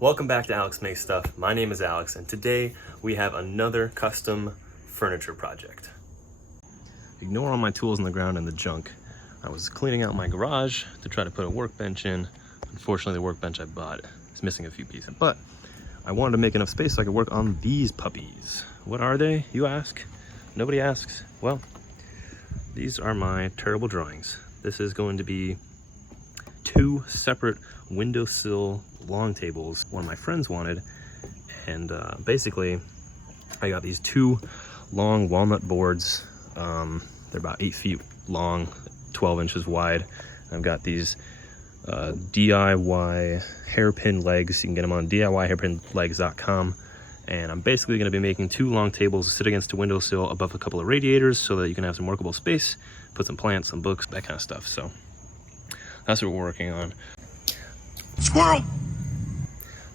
Welcome back to Alex Makes Stuff. My name is Alex, and today we have another custom furniture project. Ignore all my tools on the ground and the junk. I was cleaning out my garage to try to put a workbench in. Unfortunately, the workbench I bought is missing a few pieces, but I wanted to make enough space so I could work on these puppies. What are they, you ask? Nobody asks. Well, these are my terrible drawings. This is going to be two separate windowsill long tables one of my friends wanted, and basically I got these two long walnut boards. They're about 8 feet long, 12 inches wide. I've got these DIY hairpin legs. You can get them on DIYhairpinlegs.com, and I'm basically going to be making two long tables to sit against a windowsill above a couple of radiators so that you can have some workable space, put some plants, some books, that kind of stuff. So that's what we're working on. Squirrel!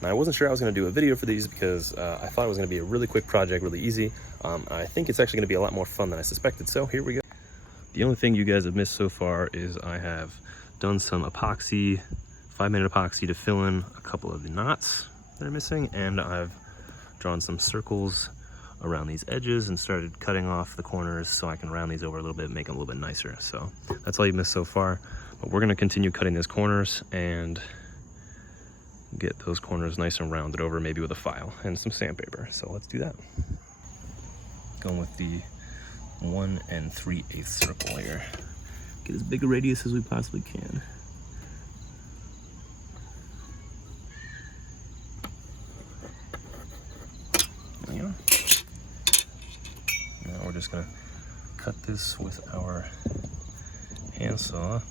Now, I wasn't sure I was going to do a video for these because I thought it was going to be a really quick project, really easy. I think it's actually going to be a lot more fun than I suspected, so here we go. The only thing you guys have missed so far is I have done some epoxy, 5-minute epoxy to fill in a couple of the knots that are missing, and I've drawn some circles around these edges and started cutting off the corners so I can round these over a little bit, make them a little bit nicer. So that's all you've missed so far, but we're going to continue cutting these corners and get those corners nice and rounded over, maybe with a file and some sandpaper. So let's do that. Going with the 1 3/8 circle here. Get as big a radius as we possibly can. Yeah. Now we're just gonna cut this with our handsaw.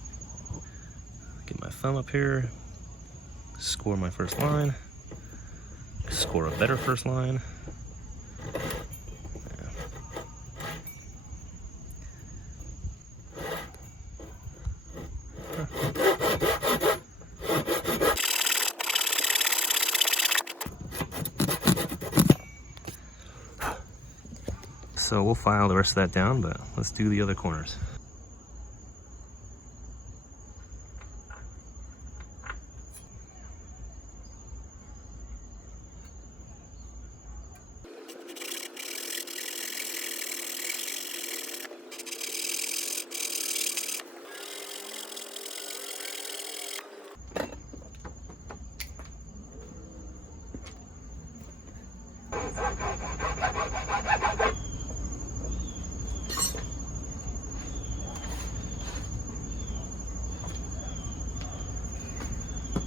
Get my thumb up here. Score my first line, score a better first line. Yeah. So we'll file the rest of that down, but let's do the other corners.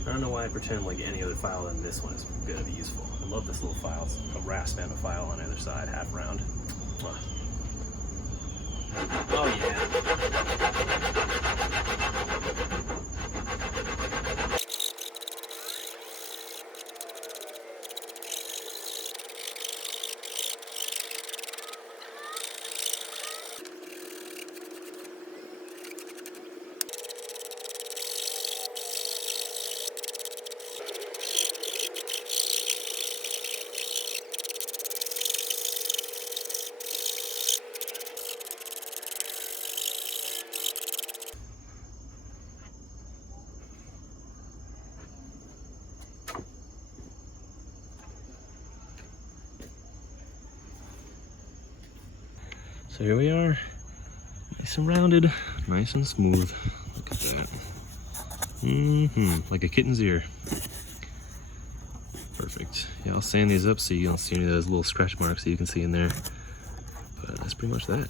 I don't know why I pretend like any other file than this one is going to be useful. I love this little file. It's a rasp and a file on either side, half round. Oh yeah. So here we are, nice and rounded, nice and smooth. Look at that. Like a kitten's ear. Perfect. Yeah, I'll sand these up so you don't see any of those little scratch marks that you can see in there. But that's pretty much that.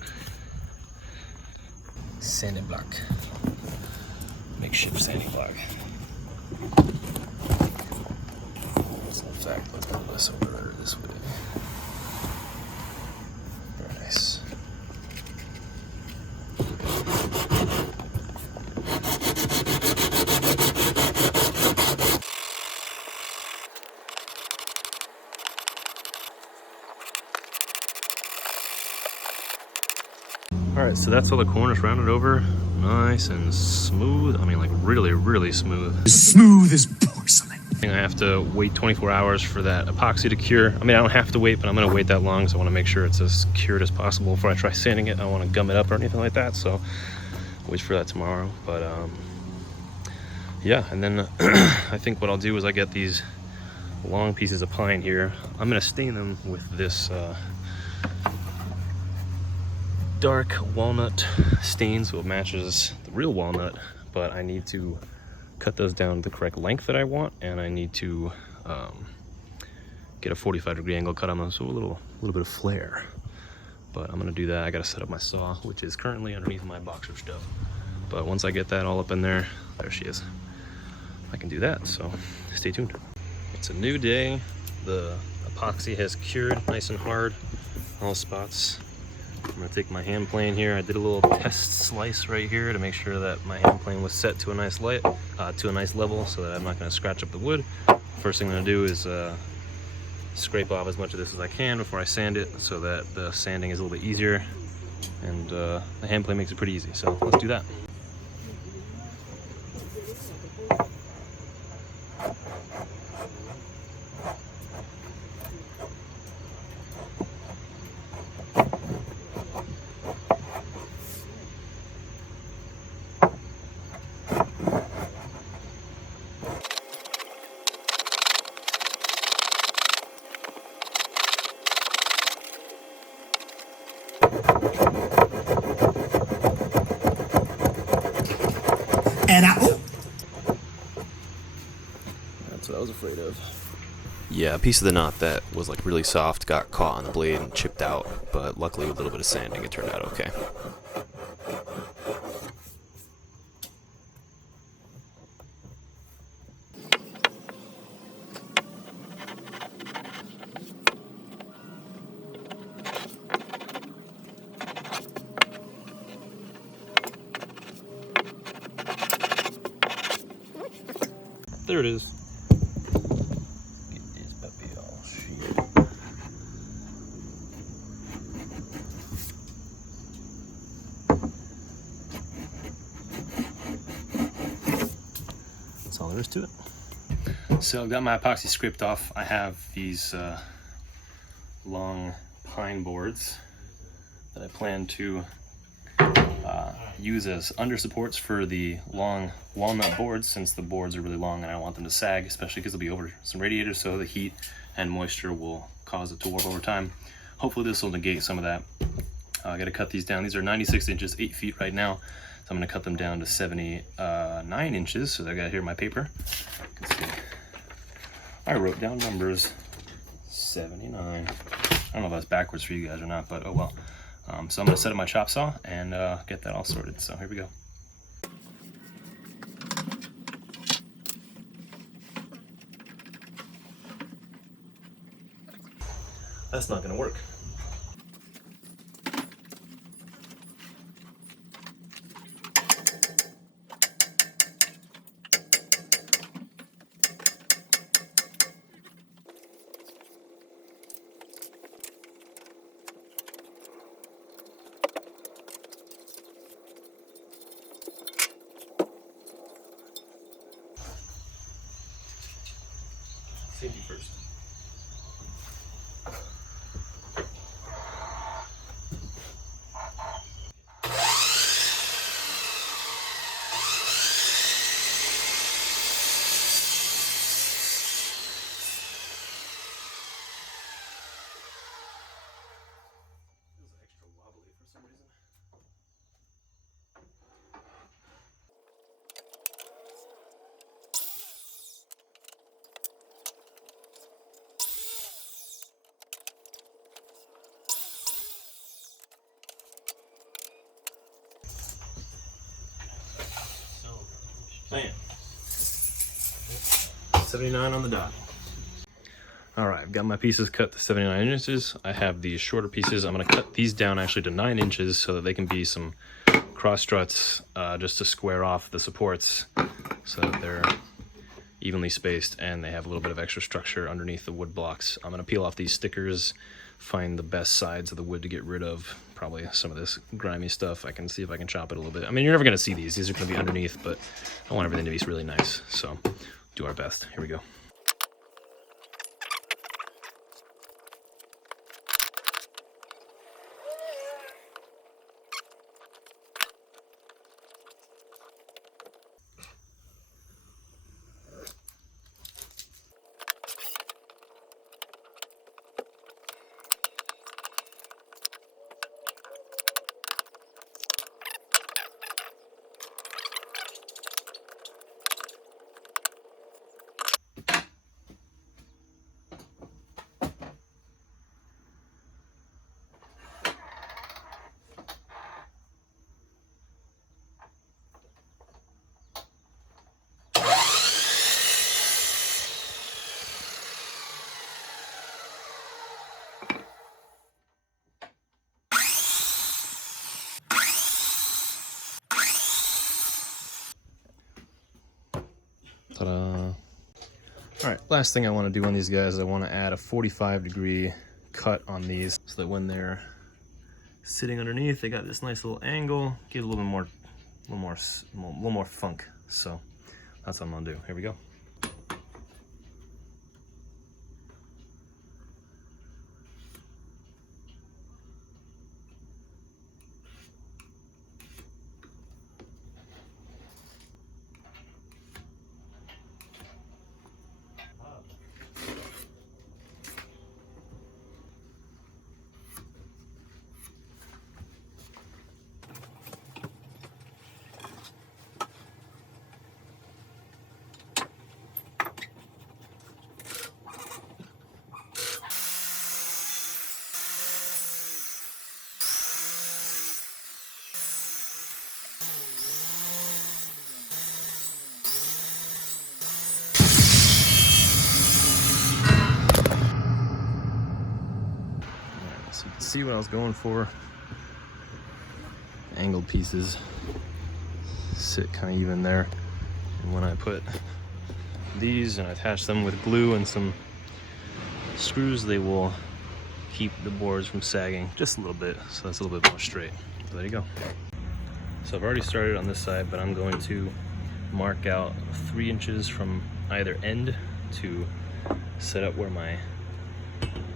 Sanding block. Makeshift sanding block. So in fact, let's move this over this way. Very nice. All right, so that's all the corners rounded over, nice and smooth. I mean, like really, really smooth. As smooth as porcelain. I have to wait 24 hours for that epoxy to cure. I mean, I don't have to wait, but I'm gonna wait that long, so I wanna make sure it's as cured as possible before I try sanding it. I don't wanna gum it up or anything like that, so I'll wait for that tomorrow. But yeah, and then I think what I'll do is I get these long pieces of pine here. I'm gonna stain them with this dark walnut stain so it matches the real walnut, but I need to cut those down to the correct length that I want, and I need to get a 45-degree angle cut on them, so a little bit of flare. But I'm gonna do that. I gotta set up my saw, which is currently underneath my boxer stuff. But once I get that all up in there, there she is. I can do that, so stay tuned. It's a new day. The epoxy has cured nice and hard, all spots. I'm gonna take my hand plane here. I did a little test slice right here to make sure that my hand plane was set to a nice light, to a nice level, so that I'm not gonna scratch up the wood. First thing I'm gonna do is scrape off as much of this as I can before I sand it, so that the sanding is a little bit easier, and the hand plane makes it pretty easy. So let's do that. And I. That's what I was afraid of. Yeah, a piece of the knot that was like really soft got caught on the blade and chipped out, but luckily with a little bit of sanding it turned out okay. There it is. Get this puppy all shit. That's all there is to it. So I've got my epoxy scraped off. I have these long pine boards that I plan to use as under supports for the long walnut boards, since the boards are really long and I don't want them to sag, especially because they'll be over some radiators, so the heat and moisture will cause it to warp over time. Hopefully this will negate some of that. I got to cut these down. These are 96 inches, 8 feet right now, so I'm going to cut them down to 79 inches. So I got here my paper. You can see I wrote down numbers. 79. I don't know if that's backwards for you guys or not, but oh well. So I'm going to set up my chop saw and get that all sorted. So here we go. That's not going to work. Safety first. Feels extra wobbly for some reason. Man, 79 on the dot. All right, I've got my pieces cut to 79 inches. I have these shorter pieces. I'm gonna cut these down actually to 9 inches so that they can be some cross struts, just to square off the supports so that they're evenly spaced and they have a little bit of extra structure underneath the wood blocks. I'm gonna peel off these stickers, find the best sides of the wood to get rid of probably some of this grimy stuff. I can see if I can chop it a little bit. I mean, you're never gonna see these. These are gonna be underneath, but I want everything to be really nice. So do our best. Here we go. Last thing I want to do on these guys, I want to add a 45-degree cut on these so that when they're sitting underneath, they got this nice little angle, give it a little more funk. So that's what I'm gonna do. Here we go. So you can see what I was going for. Angled pieces sit kind of even there. And when I put these and I attach them with glue and some screws, they will keep the boards from sagging just a little bit. So that's a little bit more straight. So there you go. So I've already started on this side, but I'm going to mark out 3 inches from either end to set up where my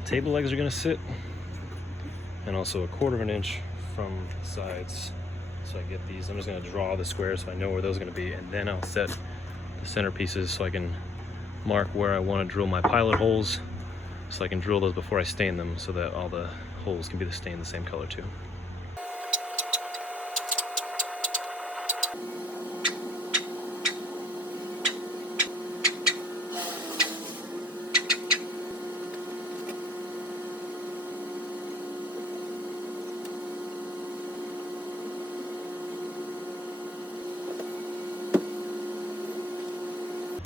table legs are going to sit, and also 1/4 inch from the sides. So I get these, I'm just going to draw the square so I know where those are going to be, and then I'll set the center pieces so I can mark where I want to drill my pilot holes, so I can drill those before I stain them so that all the holes can be stained the same color too.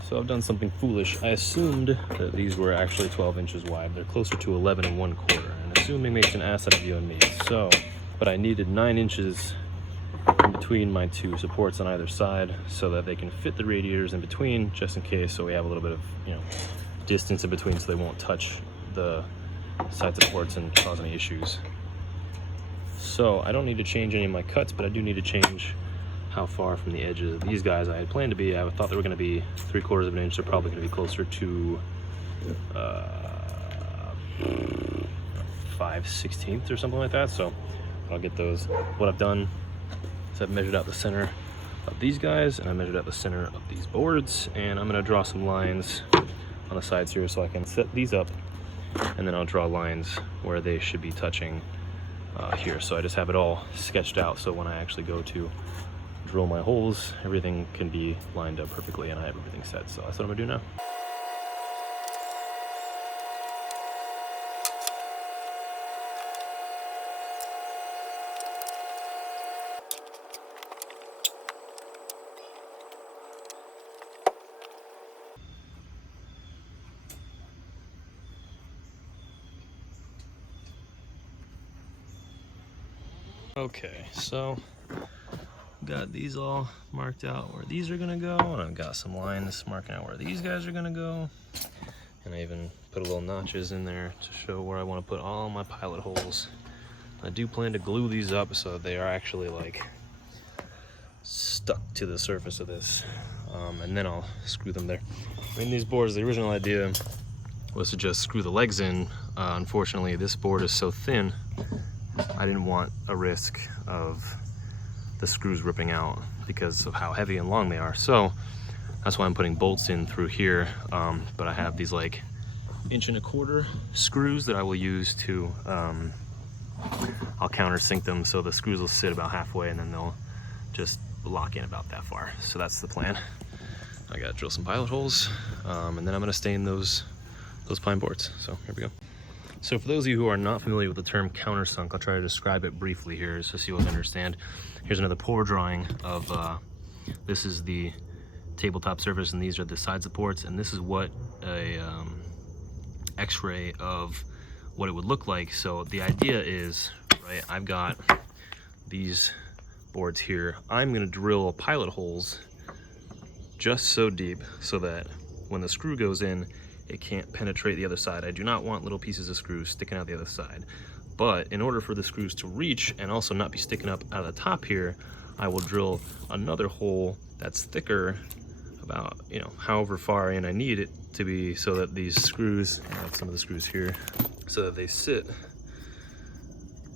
So I've done something foolish. I assumed that these were actually 12 inches wide. They're closer to 11 1/4, and assuming makes an ass out of you and me. So, but I needed 9 inches in between my 2 supports on either side so that they can fit the radiators in between, just in case, so we have a little bit of, distance in between so they won't touch the side supports and cause any issues. So I don't need to change any of my cuts, but I do need to change how far from the edges of these guys I had planned to be. I thought they were going to be 3/4 inch. They're probably going to be closer to 5/16 or something like that. So I'll get those. What I've done is I've measured out the center of these guys, and I measured out the center of these boards, and I'm going to draw some lines on the sides here so I can set these up, and then I'll draw lines where they should be touching here. So I just have it all sketched out, so when I actually go to drill my holes, everything can be lined up perfectly and I have everything set. So that's what I'm gonna do now. Okay, so got these all marked out where these are gonna go, and I've got some lines marking out where these guys are gonna go, and I even put a little notches in there to show where I want to put all my pilot holes. I do plan to glue these up so they are actually like stuck to the surface of this, and then I'll screw them there. I mean, these boards, the original idea was to just screw the legs in. Unfortunately, this board is so thin, I didn't want a risk of the screws ripping out because of how heavy and long they are. So that's why I'm putting bolts in through here. But I have these like 1.25 inch screws that I will use to, I'll countersink them so the screws will sit about halfway and then they'll just lock in about that far. So that's the plan. I gotta drill some pilot holes, and then I'm gonna stain those pine boards. So here we go. So for those of you who are not familiar with the term countersunk, I'll try to describe it briefly here so you will understand. Here's another pour drawing of, this is the tabletop surface and these are the side supports, and this is what a x-ray of what it would look like. So the idea is, right, I've got these boards here. I'm gonna drill pilot holes just so deep so that when the screw goes in, it can't penetrate the other side. I do not want little pieces of screws sticking out the other side. But in order for the screws to reach and also not be sticking up out of the top here, I will drill another hole that's thicker, about, you know, however far in I need it to be, so that these screws, some of the screws here, so that they sit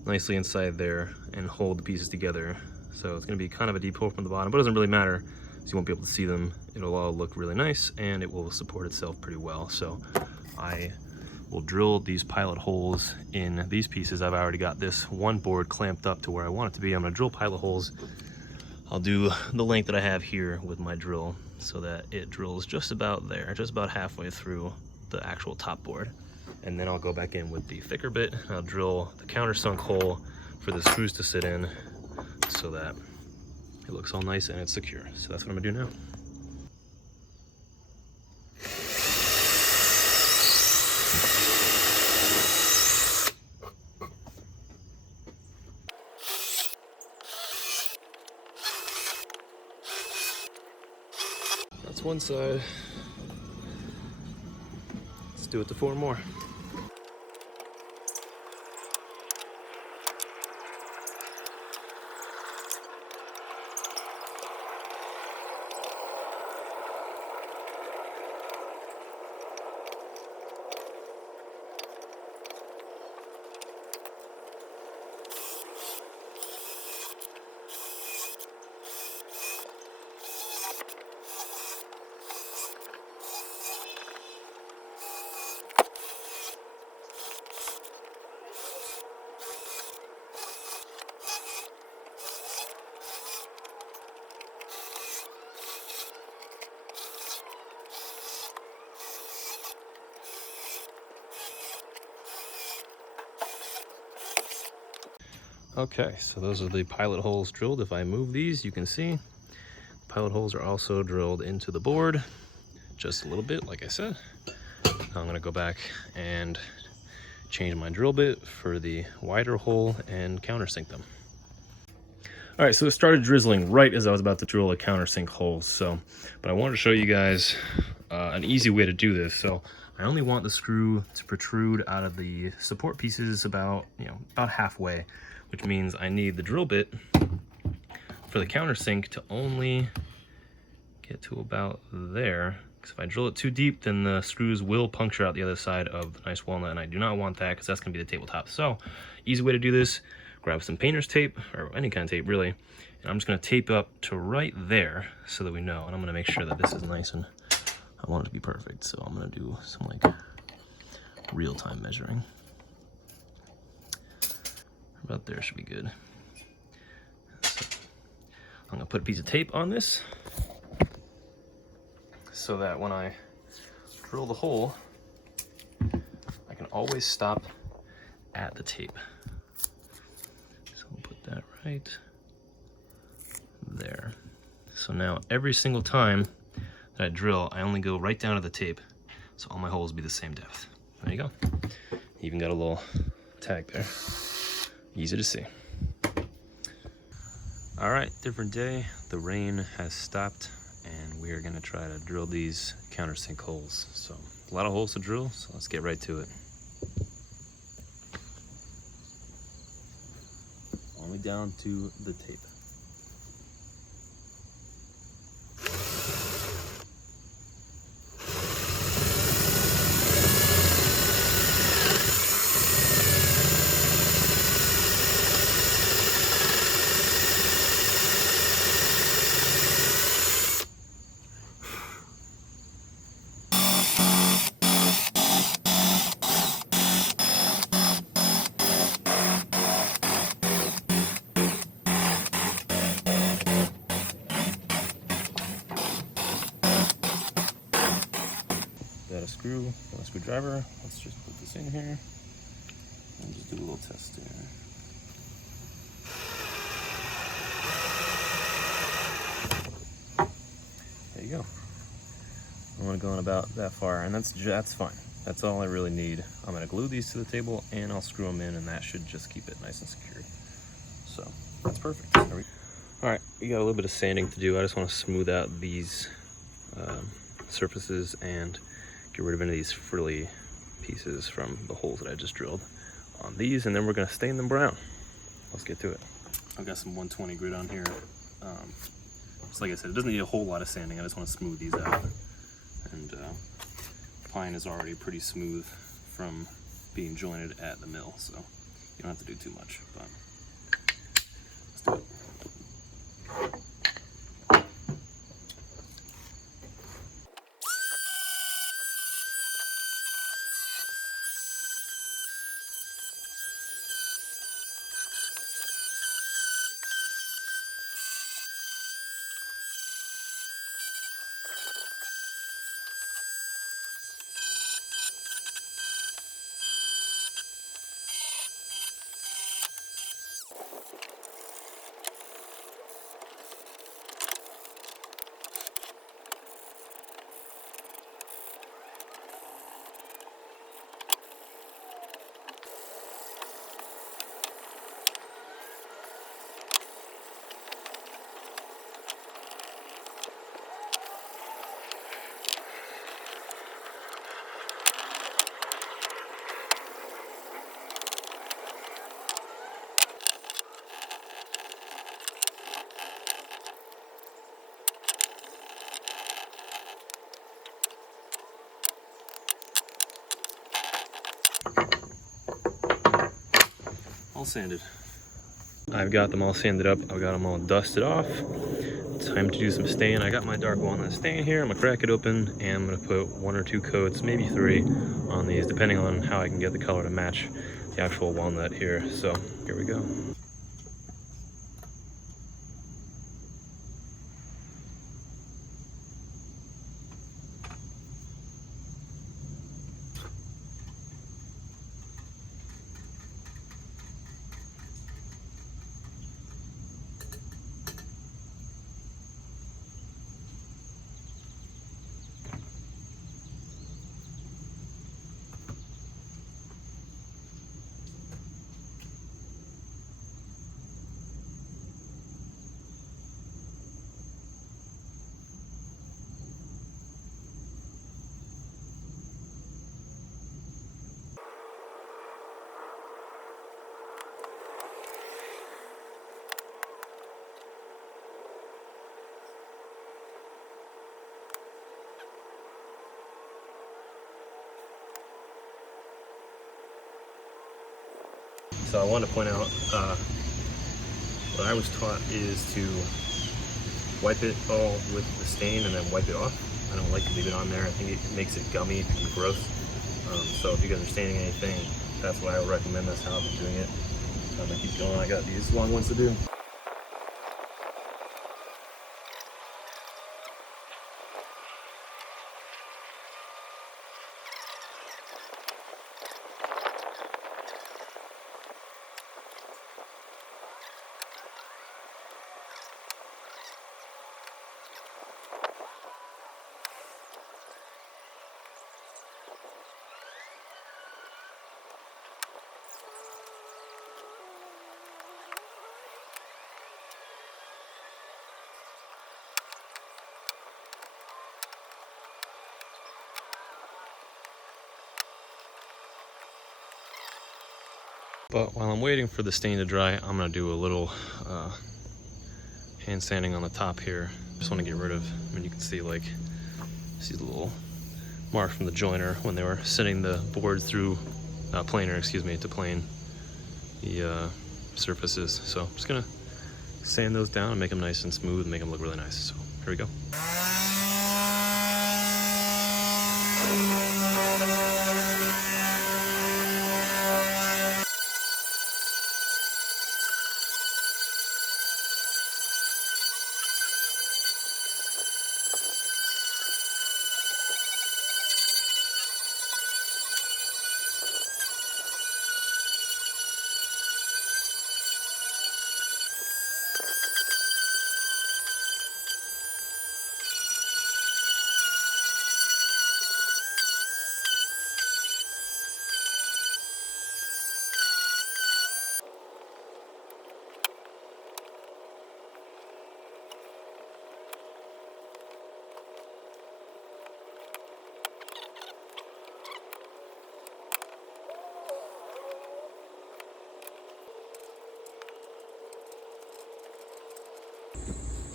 nicely inside there and hold the pieces together. So it's gonna be kind of a deep hole from the bottom, but it doesn't really matter, so you won't be able to see them. It'll all look really nice and it will support itself pretty well. So I will drill these pilot holes in these pieces. I've already got this one board clamped up to where I want it to be. I'm gonna drill pilot holes. I'll do the length that I have here with my drill so that it drills just about there, just about halfway through the actual top board. And then I'll go back in with the thicker bit. I'll drill the countersunk hole for the screws to sit in so that it looks all nice and it's secure. So that's what I'm gonna do now. That's one side. Let's do it to 4 more. Okay, so those are the pilot holes drilled. If I move these, you can see pilot holes are also drilled into the board, just a little bit, like I said. Now I'm gonna go back and change my drill bit for the wider hole and countersink them. All right, so it started drizzling right as I was about to drill the countersink holes. But I wanted to show you guys an easy way to do this. So I only want the screw to protrude out of the support pieces about halfway, which means I need the drill bit for the countersink to only get to about there. Because if I drill it too deep, then the screws will puncture out the other side of the nice walnut, and I do not want that because that's gonna be the tabletop. So easy way to do this, grab some painter's tape, or any kind of tape really, and I'm just gonna tape up to right there so that we know. And I'm gonna make sure that this is nice, and I want it to be perfect. So I'm gonna do some like real-time measuring. About there should be good. So I'm gonna put a piece of tape on this so that when I drill the hole, I can always stop at the tape. So we'll put that right there. So now every single time that I drill, I only go right down to the tape, so all my holes will be the same depth. There you go. Even got a little tag there. Easy to see. All right, different day. The rain has stopped and we are gonna try to drill these countersink holes. So a lot of holes to drill, so let's get right to it. Only down to the tape. Got a screwdriver. Let's just put this in here and just do a little test here. There you go. I want to go in about that far, and that's fine. That's all I really need. I'm gonna glue these to the table and I'll screw them in, and that should just keep it nice and secured. So that's perfect. All right, we got a little bit of sanding to do. I just want to smooth out these surfaces and get rid of any of these frilly pieces from the holes that I just drilled on these, and then we're gonna stain them brown. Let's get to it. I've got some 120 grit on here. Just like I said, it doesn't need a whole lot of sanding. I just want to smooth these out. And pine is already pretty smooth from being jointed at the mill, so you don't have to do too much, but let's do it. All sanded. I've got them all sanded up. I've got them all dusted off. Time to do some stain. I got my dark walnut stain here. I'm gonna crack it open and I'm gonna put 1 or 2 coats, maybe 3 on these, depending on how I can get the color to match the actual walnut here. So here we go. So I want to point out, what I was taught is to wipe it all with the stain and then wipe it off. I don't like to leave it on there. I think it makes it gummy and gross. So if you guys are staining anything, that's why I would recommend. That's how I've been doing it. I'm gonna keep going. I got these long ones to do. But while I'm waiting for the stain to dry, I'm gonna do a little hand sanding on the top here. Just want to get rid of, I mean, you can see like these little marks from the joiner when they were sending the board through planer, excuse me, to plane the surfaces. So I'm just gonna sand those down and make them nice and smooth and make them look really nice. So here we go.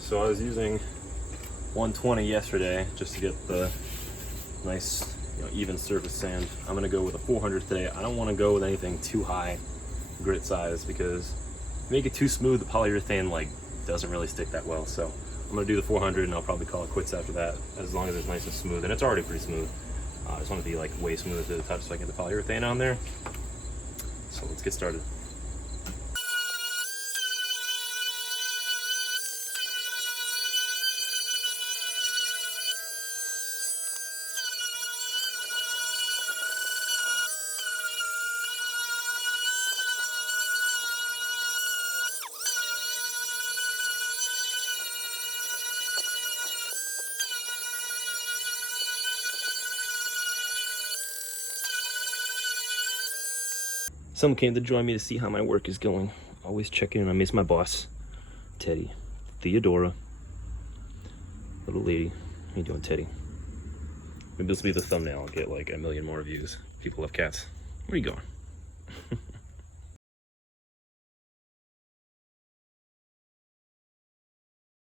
So I was using 120 yesterday just to get the nice, even surface sand. I'm gonna go with a 400 today. I don't want to go with anything too high grit size because if you make it too smooth, the polyurethane like doesn't really stick that well. So I'm gonna do the 400 and I'll probably call it quits after that, as long as it's nice and smooth. And it's already pretty smooth. I just want to be like way smooth to the touch so I get the polyurethane on there. So let's get started. Someone came to join me to see how my work is going. Always checking in. I miss my boss, Teddy, Theodora, little lady. How you doing, Teddy? Maybe this will be the thumbnail. I'll get like 1 million more views. People love cats. Where are you going?